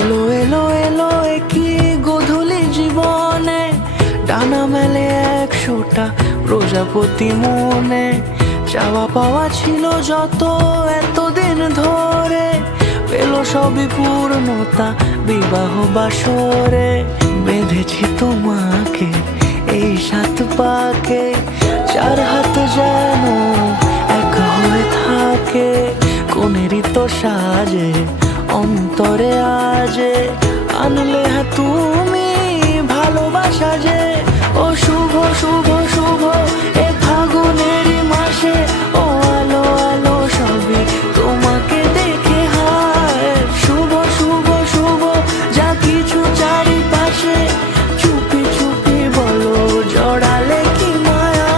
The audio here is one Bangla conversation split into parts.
এলো এলো এলো কি গোধূলি জীবনে, ডানা মেলে 100টা প্রজাপতি মনে। চাওয়া পাওয়া ছিল যত এতদিন ধরে, পেল সবই পূর্ণতা বিবাহ বাসরে। বেঁধেছি তোমাকে এই 7 পাকে, 4 হাত যেন এক হয়ে থাকে। কোনেরই তো সাজে অন্তরে আজে, আনলে হ্যাঁ তুমি ভালোবাসা যে। ও শুভ শুভ শুভ এ ফাগুনেরই মাসে, ও আলো আলো সবই তোমাকে দেখে হায়। শুভ শুভ শুভ যা কিছু চারিপাশে, চুপি চুপি বলো জড়ালে কি মায়া।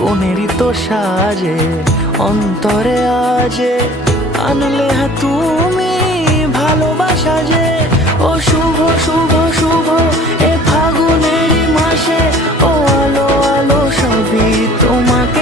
কোনেরই তো সাজে অন্তরে আজে, আনলে হ্যাঁ তুমি ভালোবাসা যে। ও শুভ শুভ শুভ এ ফাগুনেরই মাসে, ও আলো আলো সবই তোমাকে